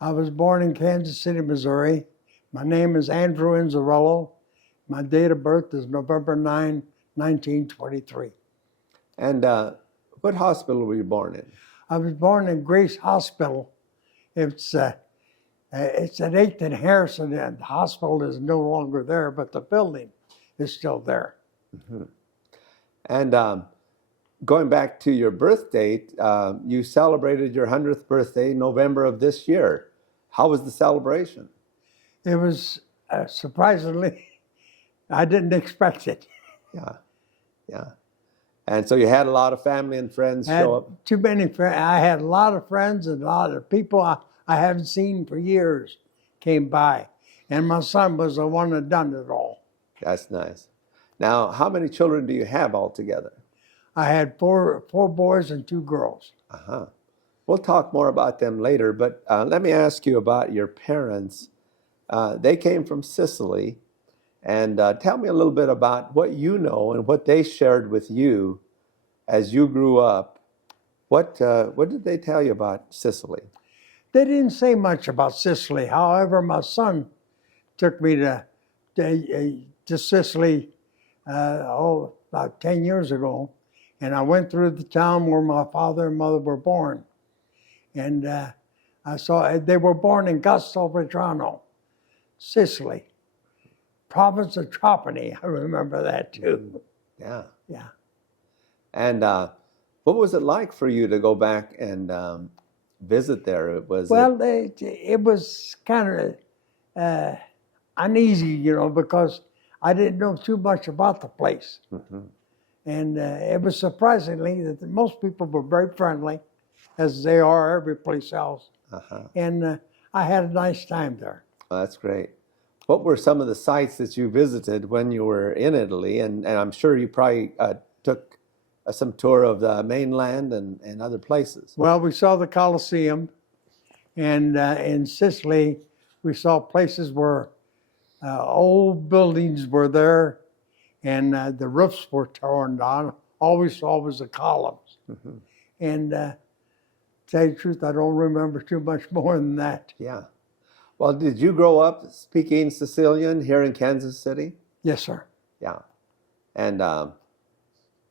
I was born in Kansas City, Missouri. My name is Andrew Inzerillo. My date of birth is November 9, 1923. And what hospital were you born in? I was born in Grace Hospital. It's at 8th and Harrison, and the hospital is no longer there, but the building is still there. Mm-hmm. And going back to your birth date, you celebrated your 100th birthday November of this year. How was the celebration? It was surprisingly, I didn't expect it. Yeah. And so you had a lot of family and friends show up? Too many friends. I had a lot of friends and a lot of people I haven't seen for years came by. And my son was the one that done it all. That's nice. Now, how many children do you have altogether? I had four boys and 2 girls. Uh-huh. We'll talk more about them later, but let me ask you about your parents. They came from Sicily, and tell me a little bit about what you know and what they shared with you as you grew up. What did they tell you about Sicily? They didn't say much about Sicily. However, my son took me to Sicily about 10 years ago, and I went through the town where my father and mother were born. And I saw they were born in Castelvetrano, Sicily, province of Trapani. I remember that too. Yeah. Yeah. And what was it like for you to go back and visit there? It was kind of uneasy, because I didn't know too much about the place. Mm-hmm. And it was surprisingly that most people were very friendly, as they are every place else. Uh-huh. And I had a nice time there. Oh, that's great. What were some of the sites that you visited when you were in Italy? And I'm sure you probably took some tour of the mainland and other places. Well, we saw the Colosseum. And in Sicily, we saw places where old buildings were there, and the roofs were torn down. All we saw was the columns. Mm-hmm. And to tell you the truth, I don't remember too much more than that. Yeah. Well, did you grow up speaking Sicilian here in Kansas City? Yes, sir. Yeah. And I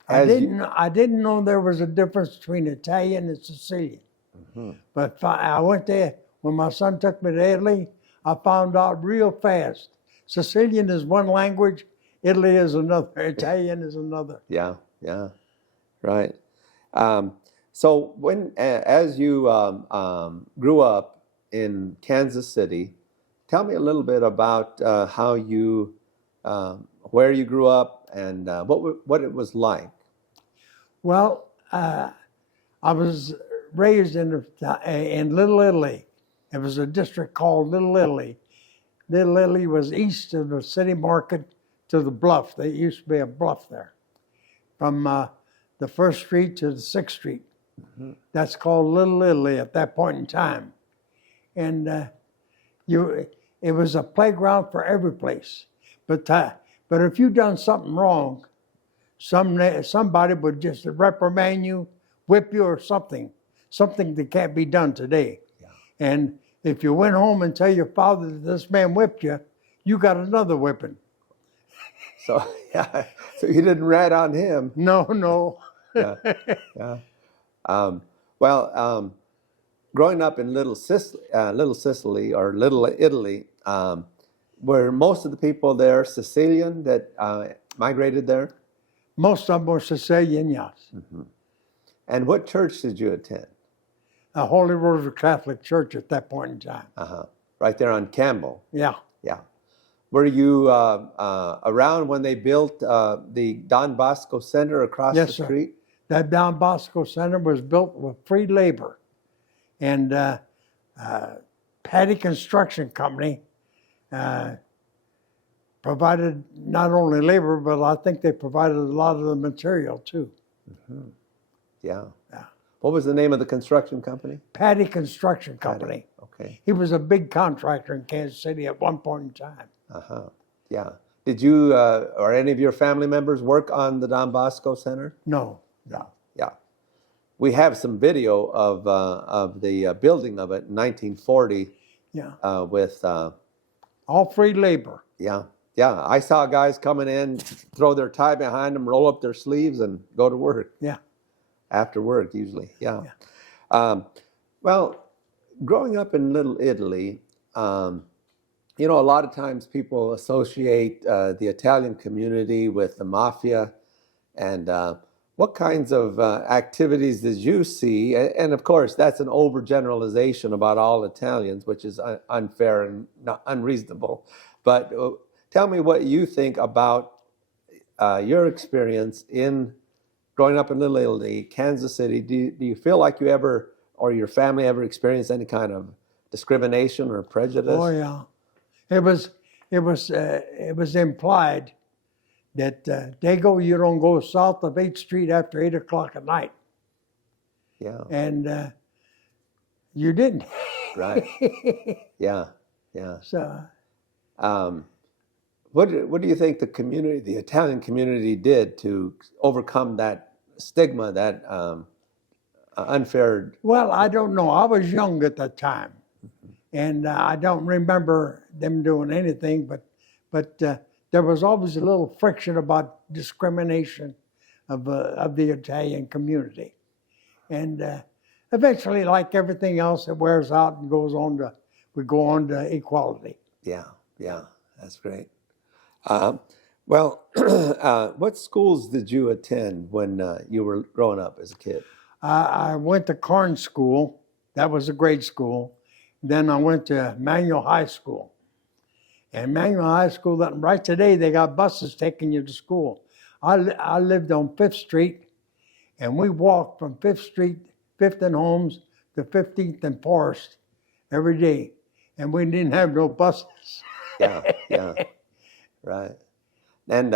didn't know there was a difference between Italian and Sicilian. Mm-hmm. But I went there, when my son took me to Italy, I found out real fast. Sicilian is one language, Italy is another, Italian is another. Yeah, right. So when, as you grew up in Kansas City, tell me a little bit about how you, where you grew up and what it was like. Well, I was raised in Little Italy. It was a district called Little Italy. Little Italy was east of the city market to the bluff. There used to be a bluff there. From the 1st Street to the 6th Street. Mm-hmm. That's called Little Italy at that point in time. And it was a playground for every place. But if you done something wrong, somebody would just reprimand you, whip you or something that can't be done today. Yeah. And if you went home and tell your father that this man whipped you, you got another whipping. So so you didn't rat on him. No. Yeah. Growing up in Little Sicily or Little Italy, were most of the people there Sicilian that migrated there? Most of them were Sicilian, yes. Mm-hmm. And what church did you attend? A Holy Rosary Catholic Church at that point in time. Uh-huh. Right there on Campbell. Yeah. Were you around when they built the Don Bosco Center across the street? Yes, sir. That Don Bosco Center was built with free labor. And Patty Construction Company provided not only labor, but I think they provided a lot of the material too. Mm-hmm. Yeah. What was the name of the construction company? Patty Construction Company. Okay. He was a big contractor in Kansas City at one point in time. Uh-huh. Yeah. Did you or any of your family members work on the Don Bosco Center? No. Yeah. we have some video of the building of it in 1940 Yeah. with, All free labor. yeah. I saw guys coming in, throw their tie behind them, roll up their sleeves, and go to work. Yeah. After work, usually. Yeah. Well, growing up in Little Italy, you know, a lot of times people associate the Italian community with the mafia. And what kinds of activities did you see? And of course, that's an overgeneralization about all Italians, which is unfair and not unreasonable. But tell me what you think about your experience in growing up in Little Italy, Kansas City. Do you feel like you ever, or your family ever experienced any kind of discrimination or prejudice? Oh yeah. It was implied that Dago, you don't go south of 8th Street after 8 o'clock at night. Yeah. And you didn't. Right. Yeah. So. What do you think the Italian community did to overcome that stigma, that unfair? Well, I don't know. I was young at that time, and I don't remember them doing anything. But there was always a little friction about discrimination of the Italian community, and eventually, like everything else, it wears out and we go on to equality. Yeah, that's great. Well, what schools did you attend when you were growing up as a kid? I went to Karnes School. That was a grade school. Then I went to Manual High School. And Manual High School, right today, they got buses taking you to school. I lived on 5th Street, and we walked from 5th Street, 5th and Holmes, to 15th and Forest every day. And we didn't have no buses. Yeah. Right. And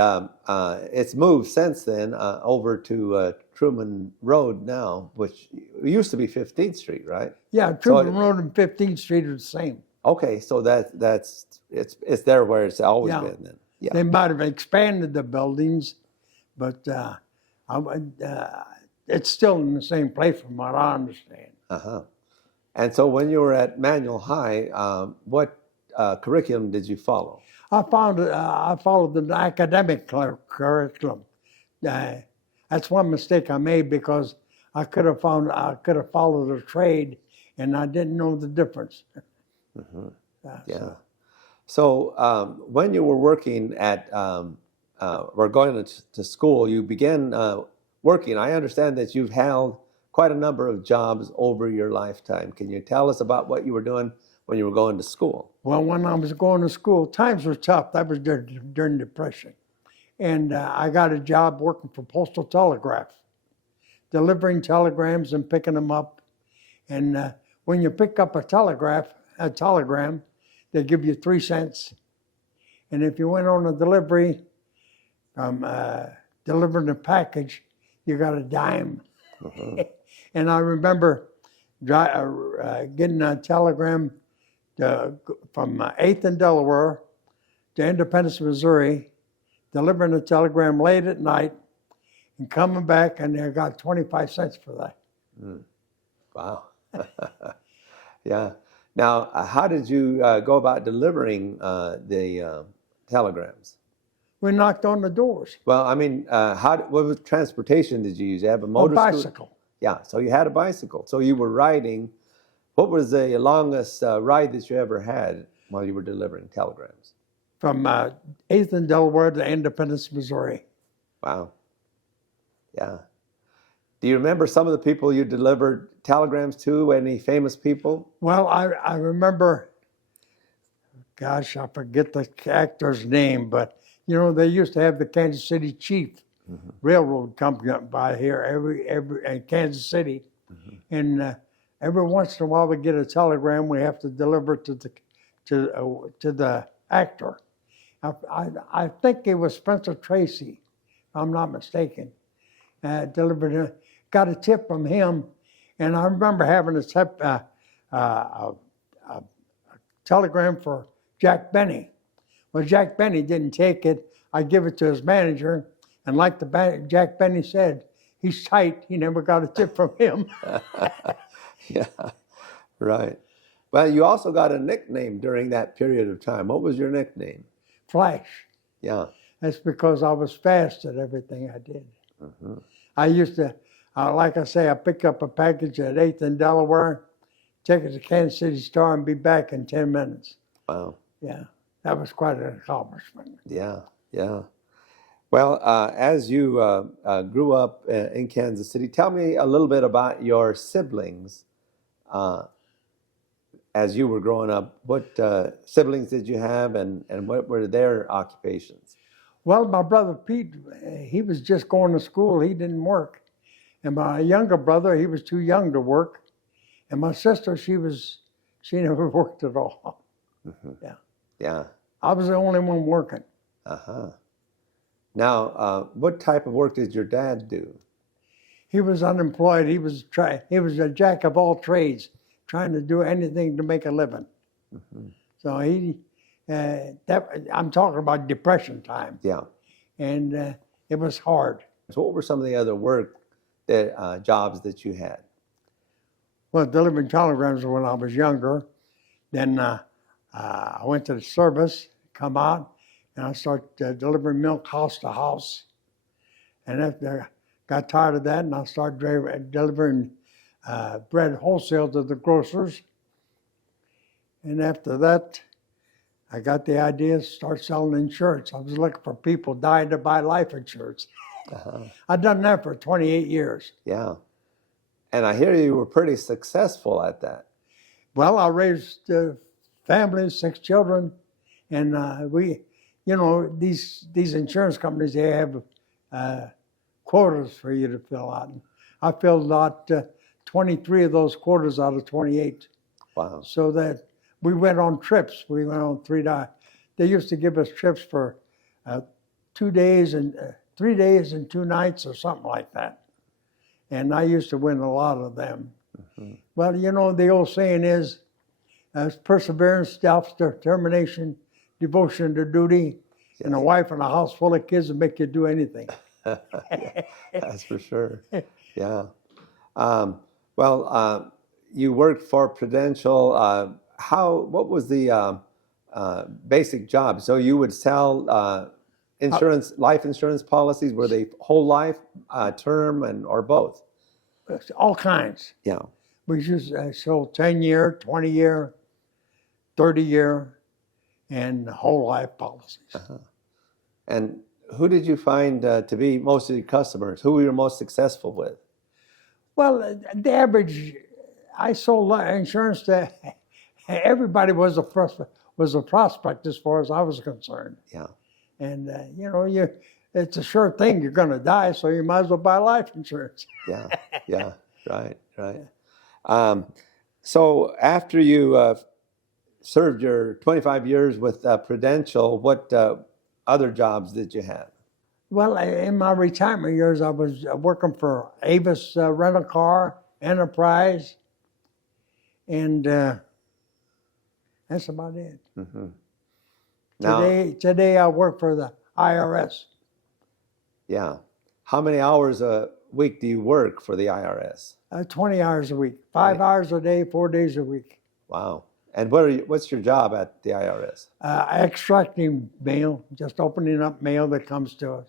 it's moved since then over to Truman Road now, which used to be 15th Street, right? Yeah, Truman Road and 15th Street are the same. Okay, so it's there where it's always been then. Yeah. They might have expanded the buildings, but it's still in the same place from what I understand. Uh-huh. And so when you were at Manual High, what curriculum did you follow? I followed the academic curriculum. That's one mistake I made because I could have followed a trade, and I didn't know the difference. Yeah. So when you were working at or going to school, you began working. I understand that you've held quite a number of jobs over your lifetime. Can you tell us about what you were doing when you were going to school? Well, when I was going to school, times were tough. That was during Depression. And I got a job working for Postal Telegraph, delivering telegrams and picking them up. And when you pick up a telegram, they give you 3 cents. And if you went on a delivery from delivering a package, you got a dime. And I remember getting a telegram from 8th and Delaware to Independence, Missouri, delivering a telegram late at night, and coming back, and I got 25 cents for that. Wow. Yeah. Now, how did you go about delivering the telegrams? We knocked on the doors. Well, I mean, what transportation did you use? You have a motor bicycle. Yeah, so you had a bicycle. So you were riding. What was the longest ride that you ever had while you were delivering telegrams? From 8th and Delaware to Independence, Missouri. Wow. Yeah. Do you remember some of the people you delivered telegrams to? Any famous people? Well, I remember, gosh, I forget the actor's name, but you know, they used to have the Kansas City Chief Railroad company up by here every in Kansas City, and every once in a while we get a telegram we have to deliver to the actor. I think it was Spencer Tracy, if I'm not mistaken. Got a tip from him, and I remember having a telegram for Jack Benny. Well, Jack Benny didn't take it. I give it to his manager, and like Jack Benny said, he's tight. He never got a tip from him. Yeah, right. Well, you also got a nickname during that period of time. What was your nickname? Flash. Yeah. That's because I was fast at everything I did. I used to, like I say, I pick up a package at 8th and Delaware, take it to Kansas City store, and be back in 10 minutes. Wow. Yeah, that was quite an accomplishment. Yeah, yeah. Well, as you grew up in Kansas City, tell me a little bit about your siblings. As you were growing up, what siblings did you have, and what were their occupations? Well, my brother Pete, he was just going to school. He didn't work. And my younger brother, he was too young to work. And my sister, she never worked at all. Yeah. Yeah. I was the only one working. Uh-huh. Now, what type of work did your dad do? He was unemployed. He was a jack of all trades, trying to do anything to make a living. So I'm talking about Depression time. Yeah. And it was hard. So what were some of the other jobs that you had? Well, delivering telegrams when I was younger. Then I went to the service, come out, and I started delivering milk house to house. And after I got tired of that, and I started delivering bread wholesale to the grocers. And after that, I got the idea to start selling insurance. I was looking for people dying to buy life insurance. I'd done that for 28 years. Yeah. And I hear you were pretty successful at that. Well, I raised families, 6 children, and these insurance companies, they have quotas for you to fill out. And I filled out 23 of those quotas out of 28. Wow. So that we went on trips. We went on 3 days. They used to give us trips for 2 days and 3 days and 2 nights or something like that. And I used to win a lot of them. Well, the old saying is, perseverance, self-determination, devotion to duty, and a wife and a house full of kids will make you do anything. Yeah, that's for sure. Yeah. You worked for Prudential. What was the basic job? So you would sell life insurance policies. Were they whole life, term, or both? All kinds. Yeah. We used to sell 10-year, 20-year, 30-year, and whole life policies. And who did you find to be most of your customers? Who were you most successful with? Well, the average, I sold insurance to everybody was a prospect as far as I was concerned. Yeah. And it's a sure thing you're going to die, so you might as well buy life insurance. Yeah. Yeah. Right. So after you served your 25 years with Prudential, what other jobs did you have? Well, in my retirement years, I was working for Avis Rental Car, Enterprise, and that's about it. Today I work for the IRS. Yeah. How many hours a week do you work for the IRS? 20 hours a week, 5 hours a day, 4 days a week. Wow. And what's your job at the IRS? Extracting mail, just opening up mail that comes to us.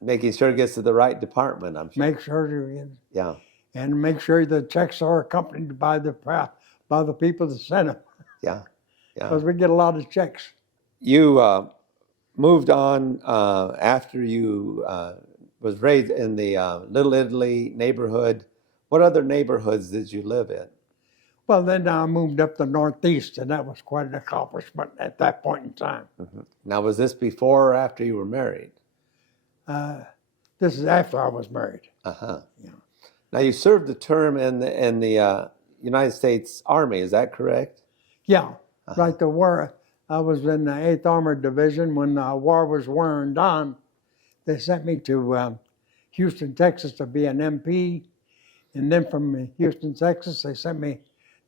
Making sure it gets to the right department, I'm sure. Make sure it is. Yeah. And make sure the checks are accompanied by the people that send them. Yeah. Because we get a lot of checks. You moved on after you was raised in the Little Italy neighborhood. What other neighborhoods did you live in? Well, then I moved up the Northeast, and that was quite an accomplishment at that point in time. Now, was this before or after you were married? This is after I was married. Yeah. Now, you served a term in the United States Army, is that correct? Yeah, right. The war. I was in the 8th Armored Division when the war was wearing on. They sent me to Houston, Texas to be an MP. And then from Houston, Texas,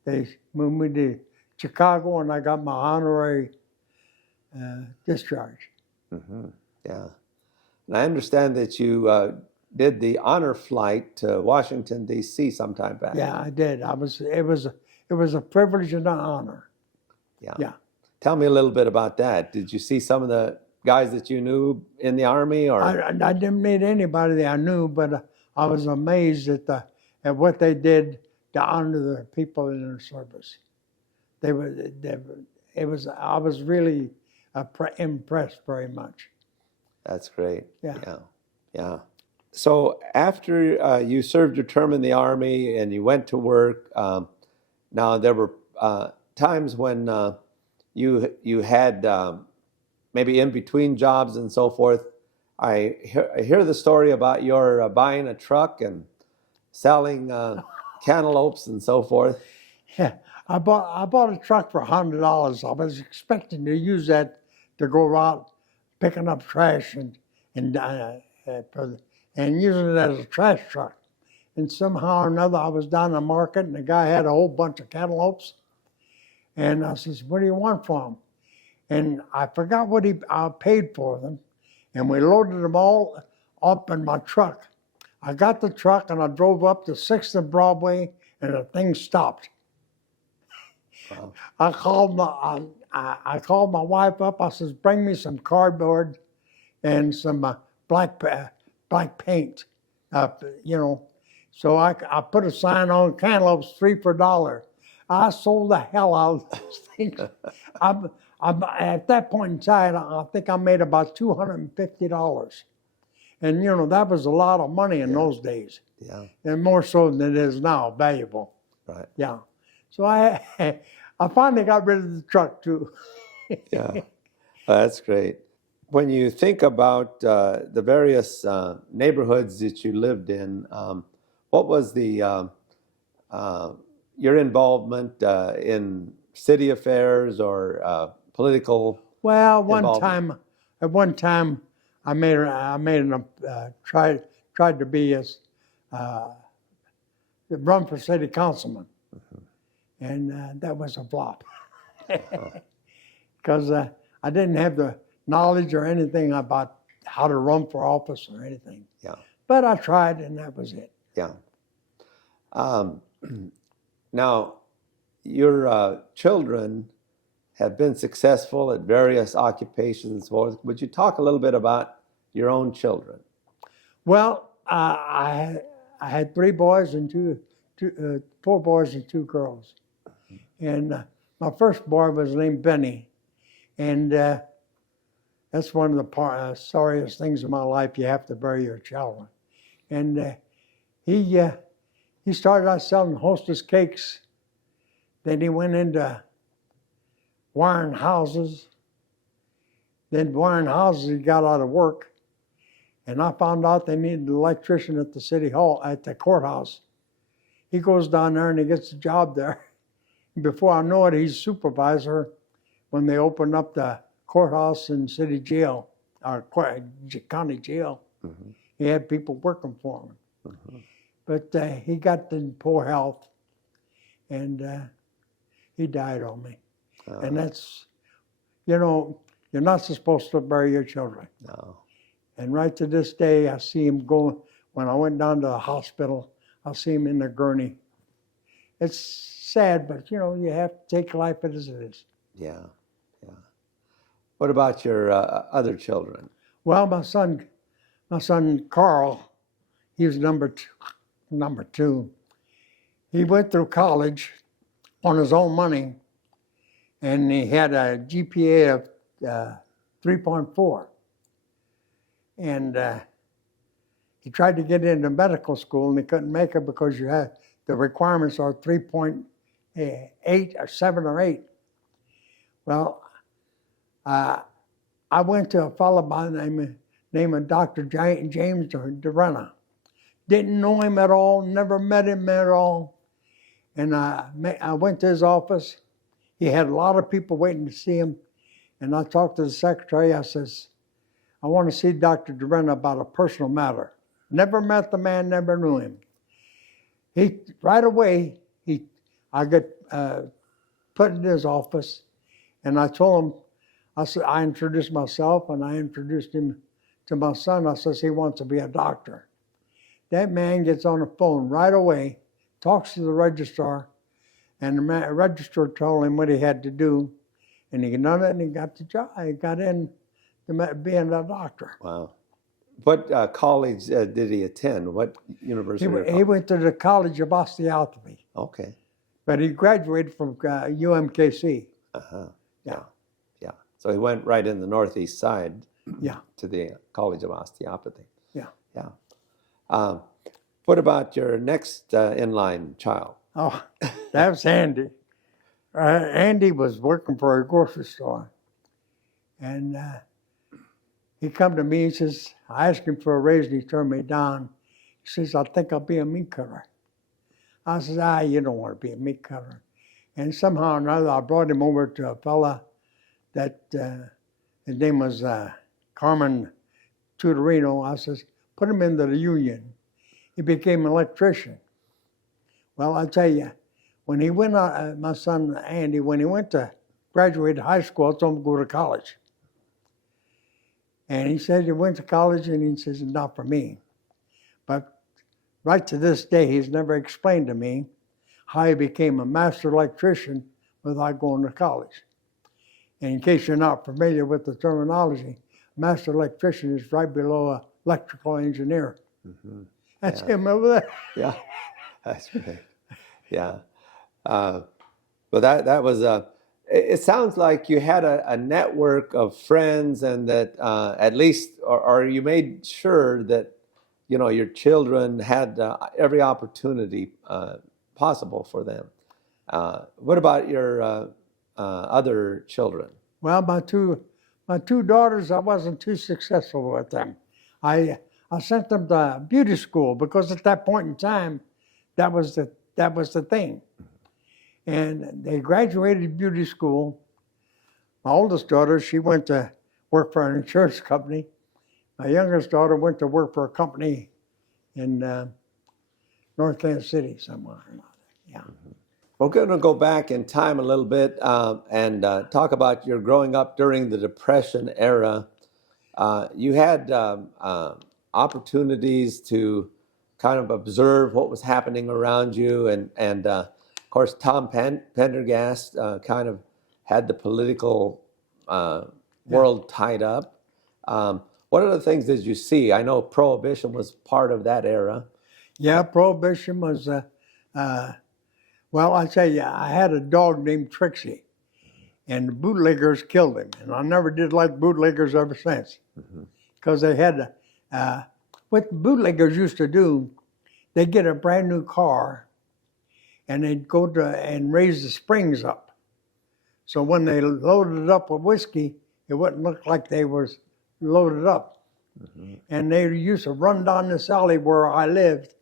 they moved me to Chicago, and I got my honorary discharge. Yeah. And I understand that you did the honor flight to Washington, D.C. sometime back. Yeah, I did. It was a privilege and an honor. Yeah. Yeah. Tell me a little bit about that. Did you see some of the guys that you knew in the Army? Or I didn't meet anybody that I knew, but I was amazed at what they did to honor the people in their service. I was really impressed very much. That's great. Yeah. Yeah. Yeah. So after you served your term in the Army and you went to work, now there were times when you had maybe in between jobs and so forth. I hear the story about your buying a truck and selling cantaloupes and so forth. Yeah, I bought a truck for $100. I was expecting to use that to go out picking up trash and using it as a trash truck. And somehow or another, I was down in the market, and the guy had a whole bunch of cantaloupes. And I says, "What do you want for them?" And I forgot what I paid for them, and we loaded them all up in my truck. I got the truck, and I drove up to 6th and Broadway, and the thing stopped. Wow. I called my wife up. I says, "Bring me some cardboard and some black paint." So I put a sign on cantaloupes 3 for $1. I sold the hell out of those things. At that point in time, I think I made about $250, and that was a lot of money in those days. Yeah. And more so than it is now, valuable. Right. Yeah. So I finally got rid of the truck too. Yeah. That's great. When you think about the various neighborhoods that you lived in, what was your involvement in city affairs or political? Well, involvement? at one time, tried to be run for city councilman, and that was a flop because I didn't have the knowledge or anything about how to run for office or anything. Yeah. But I tried, and that was it. Yeah. Now, your children have been successful at various occupations. Would you talk a little bit about your own children? Well, I had 3 boys and 4 boys and 2 girls, and my first boy was named Benny, and that's one of the sorriest things in my life. You have to bury your children, and he started out selling Hostess cakes. Then he went into wiring houses. Then wiring houses, he got out of work. And I found out they needed an electrician at the city hall, at the courthouse. He goes down there and he gets a job there. And before I know it, he's supervisor when they opened up the courthouse and city jail, or county jail. Mm-hmm. He had people working for him. Mm-hmm. But he got in poor health, and he died on me. And that's, you're not supposed to bury your children. No. And right to this day, I see him going, when I went down to the hospital, I see him in the gurney. It's sad, but you have to take life as it is. Yeah, yeah. What about your other children? Well, my son Carl, he was number two. He went through college on his own money, and he had a GPA of 3.4. And he tried to get into medical school, and he couldn't make it because the requirements are 3.8 or 7 or 8. Well, I went to a fellow by the name of Dr. James DeRena. Didn't know him at all, never met him at all. And I went to his office. He had a lot of people waiting to see him. And I talked to the secretary. I says, "I want to see Dr. DeRena about a personal matter." Never met the man, never knew him. Right away, I got put in his office, and I told him, I introduced myself, and I introduced him to my son. I says, he wants to be a doctor. That man gets on the phone right away, talks to the registrar, and the registrar told him what he had to do, and he done it, and he got the job. He got in to being a doctor. Wow. What college did he attend? What university? He went to the College of Osteopathy, Okay. but he graduated from UMKC. Uh-huh. Yeah. Yeah. So he went right in the northeast side Yeah. to the College of Osteopathy. Yeah. Yeah. What about your next in-line child? Oh, that was Andy. Andy was working for a grocery store, and he come to me. He says, I asked him for a raise, and he turned me down. He says, I think I'll be a meat cutter. I says, you don't want to be a meat cutter. And somehow or another, I brought him over to a fella that his name was Carmen Tutorino. I says, put him into the union. He became an electrician. Well, I tell you, when he went out, my son Andy, when he went to graduate high school, I told him to go to college. And he said he went to college, and he says, not for me. But right to this day, he's never explained to me how he became a master electrician without going to college. And in case you're not familiar with the terminology, master electrician is right below an electrical engineer. Mm-hmm. That's him over there. Yeah, that's right. Yeah. But that was it sounds like you had a network of friends, and that at least, or you made sure that, your children had every opportunity possible for them. What about your other children? Well, my two daughters, I wasn't too successful with them. I sent them to beauty school because at that point in time, that was the thing. And they graduated beauty school. My oldest daughter, she went to work for an insurance company. My youngest daughter went to work for a company in North Kansas City somewhere. Yeah. We're going to go back in time a little bit and talk about your growing up during the Depression era. You had opportunities to kind of observe what was happening around you, and of course, Tom Pendergast kind of had the political world tied up. What other things did you see? I know Prohibition was part of that era. Yeah, Prohibition was, well, I tell you, I had a dog named Trixie, and the bootleggers killed him. And I never did like bootleggers ever since. Because they had, what the bootleggers used to do, they'd get a brand new car, and they'd go to and raise the springs up. So when they loaded it up with whiskey, it wouldn't look like they was loaded up. And they used to run down this alley where I lived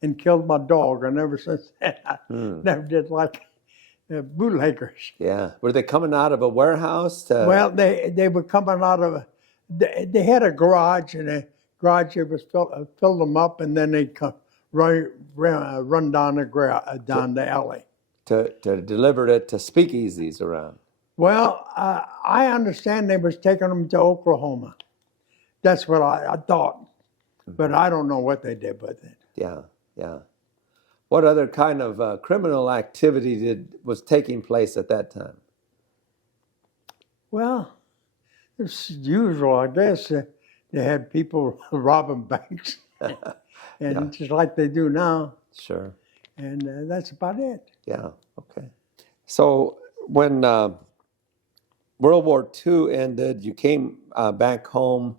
and killed my dog. And ever since then, I never did like bootleggers. Yeah. Were they coming out of a warehouse? Well, they were coming out of they had a garage, and a garage, it was filled them up, and then they'd come run down the alley. To deliver it to speakeasies around. Well, I understand they was taking them to Oklahoma. That's what I thought. But I don't know what they did with it. Yeah, yeah. What other kind of criminal activity was taking place at that time? Well, it's usual, I guess. They had people robbing banks, and just like they do now. Sure. And that's about it. Yeah, okay. So when World War II ended, you came back home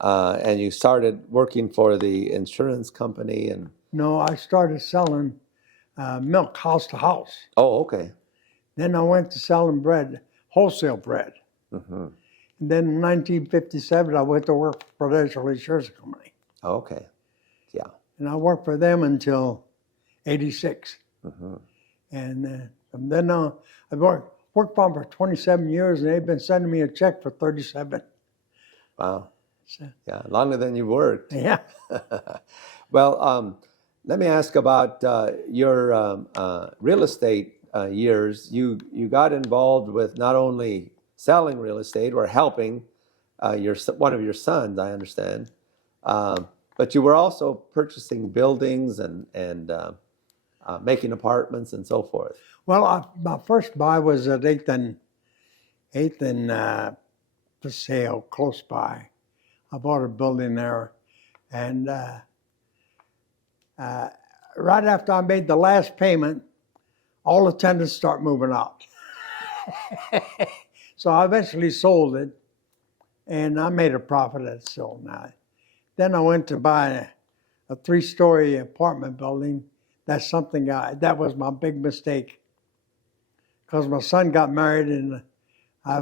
and you started working for the insurance company. And No, I started selling milk house to house. Oh, okay. Then I went to selling bread, wholesale bread. And then in 1957, I went to work for Prudential Insurance Company. Okay, yeah. And I worked for them until 86. And from then on, I've worked for them for 27 years, and they've been sending me a check for 37. Wow. So, Yeah, longer than you worked. yeah. Well, let me ask about your real estate years. You got involved with not only selling real estate or helping one of your sons, I understand, but But you were also purchasing buildings and making apartments and so forth. Well, my first buy was at 8th and Paseo, close by. I bought a building there, and right after I made the last payment, all the tenants start moving out. So I eventually sold it, and I made a profit at sold now. Then I went to buy a 3-story apartment building. That's something that was my big mistake, because my son got married and I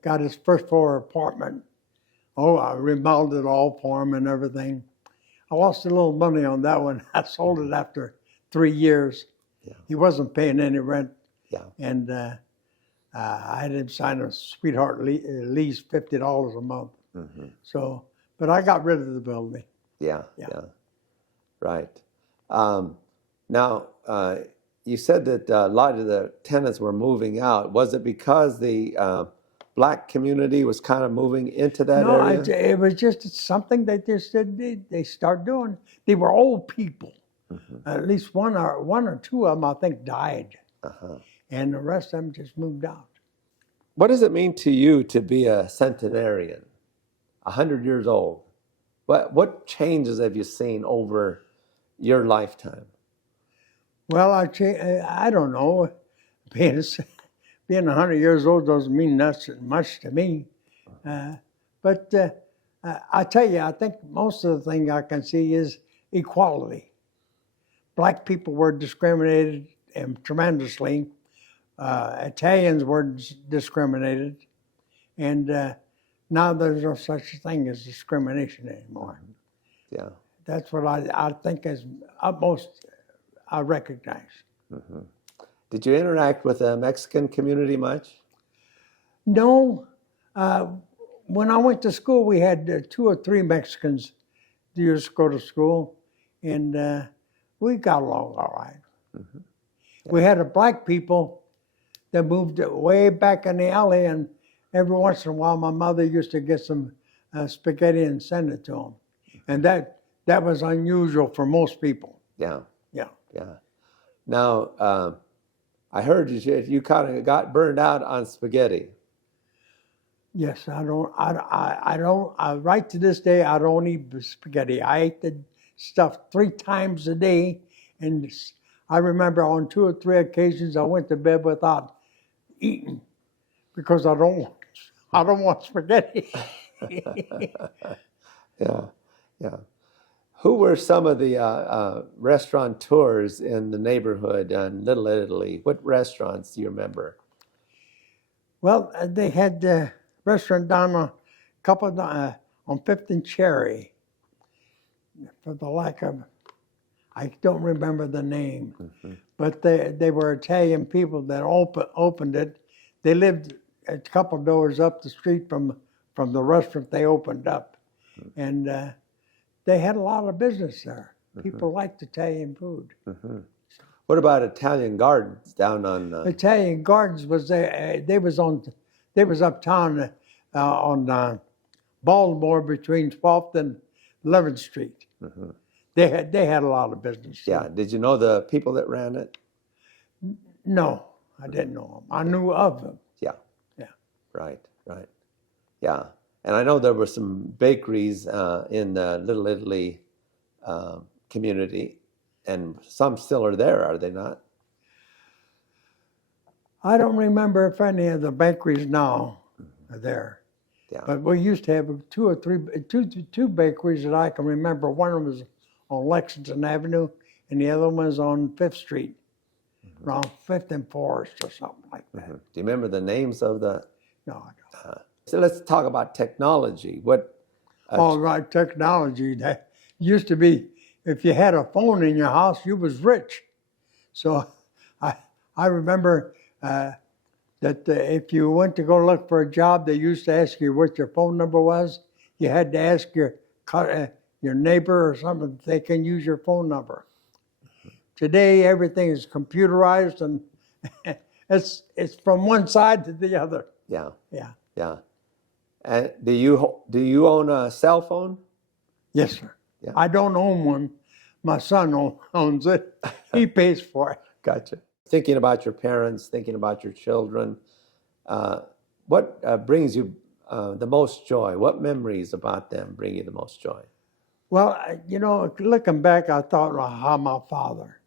got his first floor apartment. Oh, I remodeled it all for him and everything. I lost a little money on that one. I sold it after 3 years. Yeah. He wasn't paying any rent. Yeah. And I had him sign a sweetheart lease, $50 a month. Mm-hmm. So, but I got rid of the building. Yeah. Yeah. Yeah. Right. Now, you said that a lot of the tenants were moving out. Was it because the black community was kind of moving into that No, area? it was just something they just did. They start doing. They were old people. Mm-hmm. At least one or two of them, I think, died, Uh-huh. and the rest of them just moved out. What does it mean to you to be a centenarian, 100 years old? What changes have you seen over your lifetime? Well, I don't know. Being 100 years old doesn't mean much to me. But I tell you, I think most of the thing I can see is equality. Black people were discriminated tremendously. Italians were discriminated. And now there's no such thing as discrimination anymore. Yeah. That's what I think is utmost I recognize. Mm-hmm. Did you interact with the Mexican community much? No. When I went to school, we had 2 or 3 Mexicans that used to go to school, and we got along all right. Mm-hmm. Yeah. We had a black people that moved way back in the alley, and every once in a while, my mother used to get some spaghetti and send it to them, and that was unusual for most people. Yeah. Yeah. Yeah. Now, I heard you kind of got burned out on spaghetti. Yes, I don't. Right to this day, I don't eat spaghetti. I ate the stuff 3 times a day, and I remember on 2 or 3 occasions I went to bed without eating because I don't want spaghetti. Yeah, yeah. Who were some of the restaurateurs in the neighborhood in Little Italy? What restaurants do you remember? Well, they had a restaurant down a couple on 5th and Cherry. For the lack of, I don't remember the name, Mm-hmm. but they were Italian people that opened it. They lived a couple doors up the street from the restaurant they opened up, and they had a lot of business there. People liked Italian food. Mm-hmm. What about Italian Gardens down on? Italian Gardens was there. They was uptown on Baltimore between 12th and 11th Street. Mm-hmm. They had a lot of business. Yeah. Did you know the people that ran it? No, I didn't know them. I knew of them. Yeah. Yeah. Right. Right. Yeah. And I know there were some bakeries in the Little Italy community, and some still are there, are they not? I don't remember if any of the bakeries now are there. Yeah. But we used to have 2 or 3 two bakeries that I can remember. One of them was on Lexington Avenue, and the other one was on 5th Street, around 5th and Forest or something like that. Mm-hmm. Do you remember the names of the? No, I don't. So let's talk about technology. All right, technology. That used to be, if you had a phone in your house, you was rich. So I remember that if you went to go look for a job, they used to ask you what your phone number was. You had to ask your neighbor or something if they can use your phone number. Today, everything is computerized, and it's from one side to the other. Yeah. Yeah. Yeah. And do you own a cell phone? Yes, sir. Yeah. I don't own one. My son owns it. He pays for it. Gotcha. Thinking about your parents, thinking about your children, what brings you the most joy? What memories about them bring you the most joy? Well, looking back, I thought how my father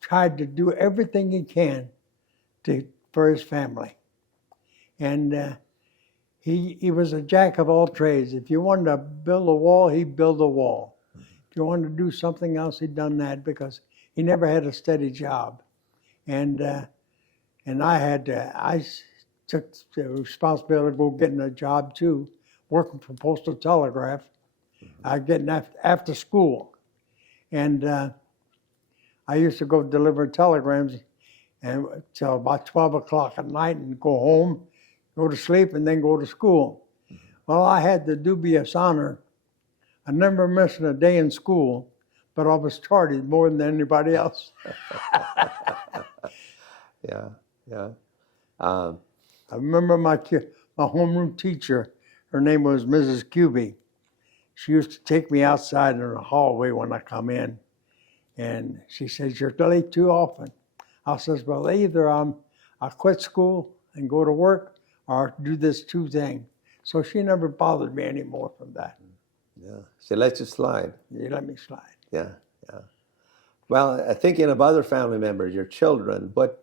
tried to do everything he can for his family. And he was a jack of all trades. If you wanted to build a wall, he'd build a wall. If you wanted to do something else, he'd done that, because he never had a steady job. And I took the responsibility of go getting a job too, working for Postal Telegraph. Getting after school. And I used to go deliver telegrams until about 12 o'clock at night and go home, go to sleep, and then go to school. Well, I had the dubious honor. I never missed a day in school, but I was tardy more than anybody else. Yeah. I remember my homeroom teacher, her name was Mrs. Cubey. She used to take me outside in the hallway when I come in, and she says, "You're late too often." I says, "Well, either I quit school and go to work, or do this two thing." So she never bothered me anymore from that. Yeah. She let you slide. You let me slide. Yeah. Well, thinking of other family members, your children, what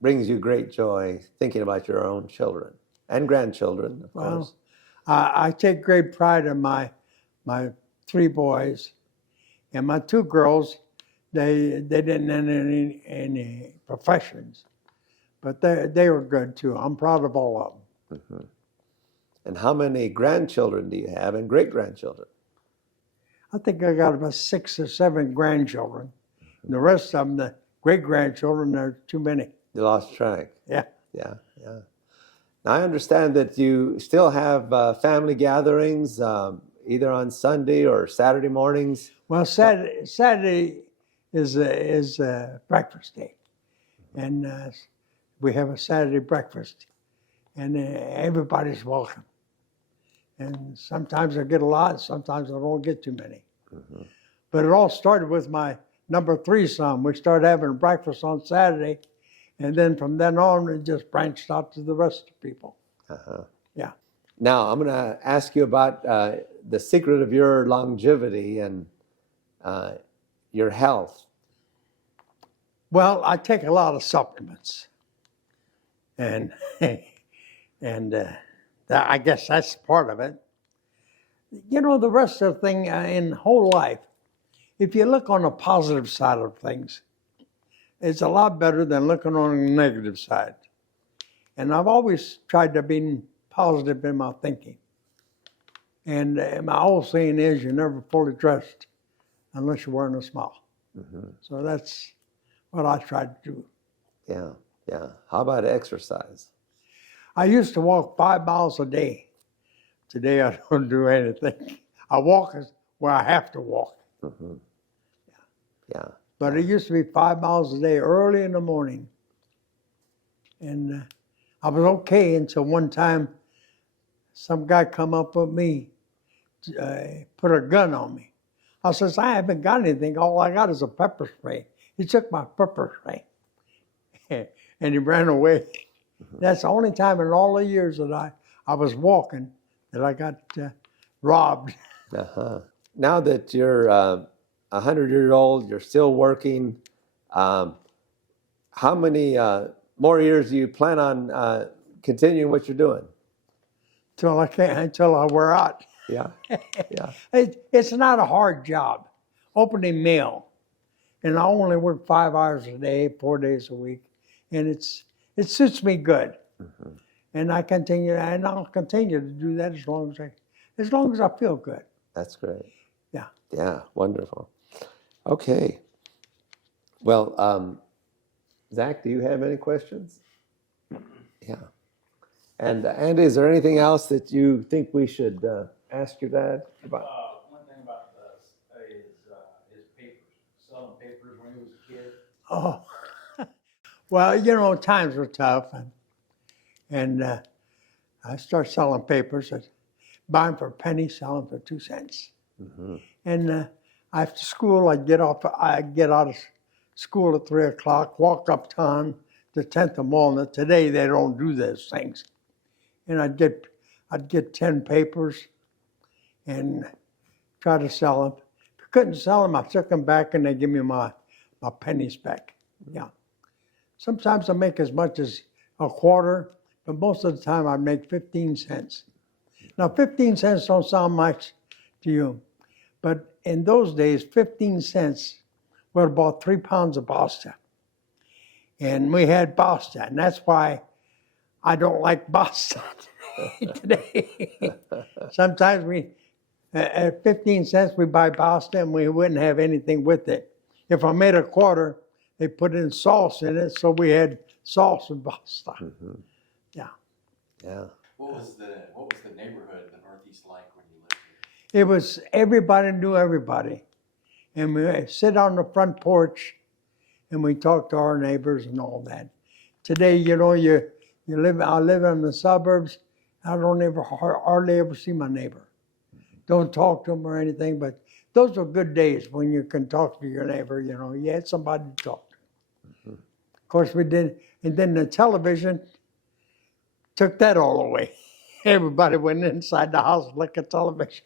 brings you great joy thinking about your own children and grandchildren, of course? I take great pride in my three boys, and my two girls. They didn't end any professions, but they were good too. I'm proud of all of them. Mm-hmm. And how many grandchildren do you have, and great grandchildren? I think I got about 6 or 7 grandchildren. And the rest of them, the great grandchildren, are too many. You lost track. Yeah. Now, I understand that you still have family gatherings, either on Sunday or Saturday mornings. Well, Saturday is breakfast day, and we have a Saturday breakfast, and everybody's welcome. And sometimes I get a lot, sometimes I don't get too many. Mm-hmm. But it all started with my number 3 son. We started having breakfast on Saturday, and then from then on, it just branched out to the rest of the people. Uh-huh. Yeah. Now, I'm going to ask you about the secret of your longevity and your health. Well, I take a lot of supplements, and I guess that's part of it. The rest of the thing in whole life, if you look on the positive side of things, it's a lot better than looking on the negative side. And I've always tried to be positive in my thinking. And my old saying is, you're never fully dressed unless you're wearing a smile. Mm-hmm. So that's what I try to do. Yeah. How about exercise? I used to walk 5 miles a day. Today I don't do anything. I walk where I have to walk. Mm-hmm. Yeah. But it used to be 5 miles a day early in the morning. And I was okay until one time some guy come up with me, put a gun on me. I says, "I haven't got anything. All I got is a pepper spray." He took my pepper spray and he ran away. Mm-hmm. That's the only time in all the years that I was walking that I got robbed. Uh-huh. Now that you're 100 years old, you're still working. How many more years do you plan on continuing what you're doing? Until I wear out. Yeah. It's not a hard job, opening mail. And I only work 5 hours a day, 4 days a week. And it suits me good. Mm-hmm. And I'll continue to do that as long as I feel good. That's great. Yeah. Yeah, wonderful. Okay. Well, Zach, do you have any questions? Yeah. And Andy, is there anything else that you think we should ask your dad about? One thing about his papers, selling papers when he was a kid. Oh, well, times were tough, and I started selling papers. buy them for a penny, sell them for 2 cents. Mm-hmm. And after school, I'd get out of school at 3 o'clock, walk uptown to 10th and Walnut. Today, they don't do those things. And I'd get 10 papers and try to sell them. If I couldn't sell them, I took them back and they give me my pennies back. Yeah. Sometimes I make as much as a quarter, but most of the time I make 15 cents. Now, 15 cents don't sound much to you, but in those days, 15 cents were about 3 pounds of pasta. And we had pasta, and that's why I don't like pasta today. Sometimes at 15 cents, we buy pasta and we wouldn't have anything with it. If I made a quarter, they put in sauce in it, so we had sauce and pasta. Mm-hmm. Yeah. Yeah. What was the neighborhood in the Northeast like when you lived here? It was, everybody knew everybody. And we sit on the front porch and we talk to our neighbors and all that. Today, I live in the suburbs. I don't hardly ever see my neighbor. Don't talk to them or anything, but those are good days when you can talk to your neighbor, you had somebody to talk to. Mm-hmm. Of course we did, and then the television took that all away. Everybody went inside the house to look at television.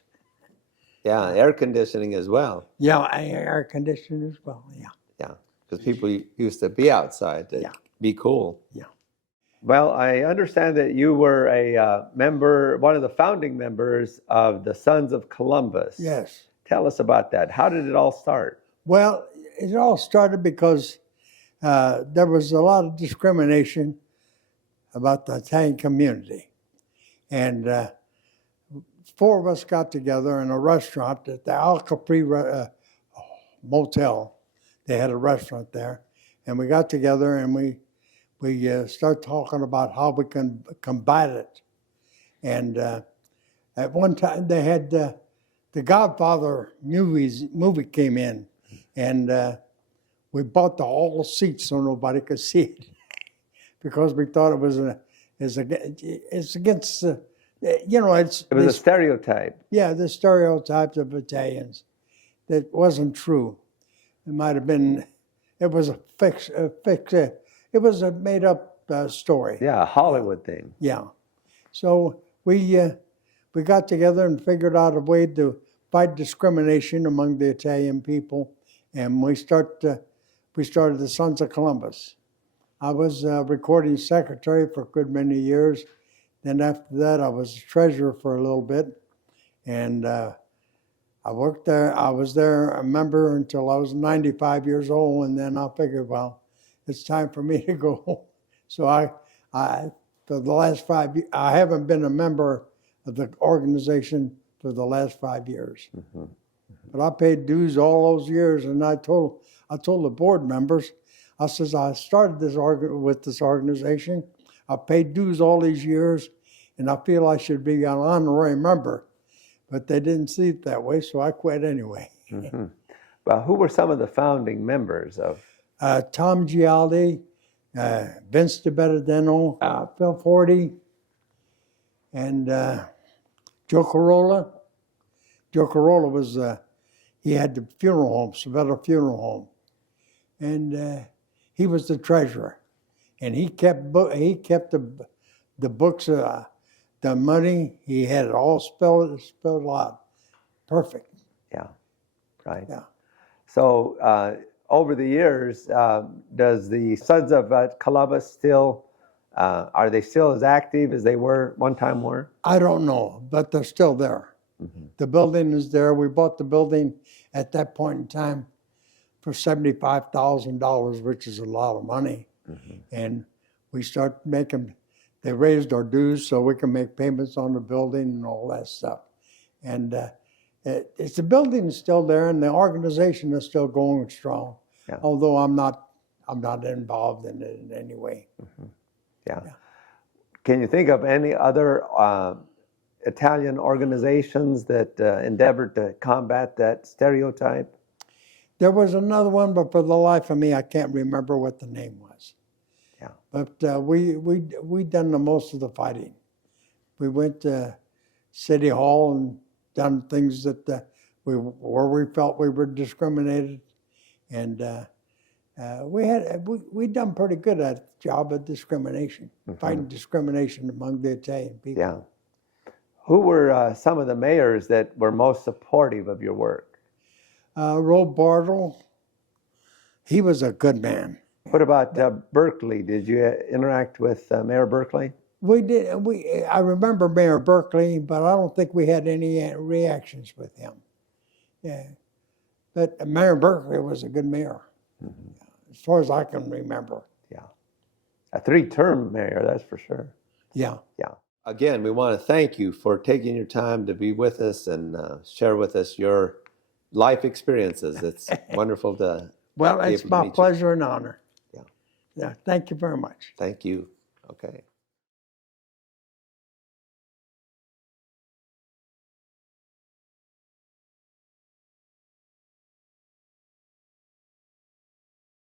Yeah, air conditioning as well. Yeah, air conditioning as well, yeah. Yeah, because people used to be outside to be cool. Yeah. Well, I understand that you were a member, one of the founding members of the Sons of Columbus. Yes. Tell us about that. How did it all start? Well, it all started because there was a lot of discrimination about the Italian community. And 4 of us got together in a restaurant at the Al Capri Motel. They had a restaurant there. And we got together and we started talking about how we can combat it. And at one time they had the Godfather movie came in, and we bought the hall seats so nobody could see it because we thought it was it's against the, It was a stereotype. Yeah, the stereotypes of Italians. That wasn't true. It might have been. It was it was a made-up story. Yeah, a Hollywood thing. Yeah. So we got together and figured out a way to fight discrimination among the Italian people, and we started the Sons of Columbus. I was recording secretary for a good many years. Then after that, I was treasurer for a little bit, and I worked there. I was there a member until I was 95 years old, and then I figured, well, it's time for me to go. So I for the last 5 years, I haven't been a member of the organization for the last 5 years. Mm-hmm. But I paid dues all those years, and I told the board members, I says, I started with this organization. I paid dues all these years, and I feel I should be an honorary member. But they didn't see it that way, so I quit anyway. Mm-hmm. Well, who were some of the founding members of? Tom Gialdi, Vince DiBernardino, Phil Forty, and Joe Corolla. Joe Corolla was, he had the funeral home, Savetta Funeral Home. And he was the treasurer. And he kept the books, the money, he had it all spelled out. Perfect. Yeah, right. Yeah. So over the years, does the Sons of Columbus still, are they still as active as they were one time were? I don't know, but they're still there. Mm-hmm. The building is there. We bought the building at that point in time for $75,000, which is a lot of money. Mm-hmm. And we start making, they raised our dues so we can make payments on the building and all that stuff. And the building is still there, and the organization is still going strong. Yeah. Although I'm not involved in it in any way. Mm-hmm. Yeah. Can you think of any other Italian organizations that endeavored to combat that stereotype? There was another one, but for the life of me, I can't remember what the name was. Yeah. But we done the most of the fighting. We went to City Hall and done things that where we felt we were discriminated, and we done pretty good at the job of discrimination, fighting discrimination among the Italian people. Yeah. Who were some of the mayors that were most supportive of your work? Roe Bartle, he was a good man. What about Berkeley? Did you interact with Mayor Berkeley? We did. I remember Mayor Berkeley, but I don't think we had any reactions with him. Yeah, but Mayor Berkeley was a good mayor, as far as I can remember. Yeah. A 3-term mayor, that's for sure. Yeah. Yeah. Again, we want to thank you for taking your time to be with us and share with us your life experiences. It's wonderful to Well, be it's able to my meet you. pleasure and honor. Yeah. Yeah. Thank you very much. Thank you. Okay.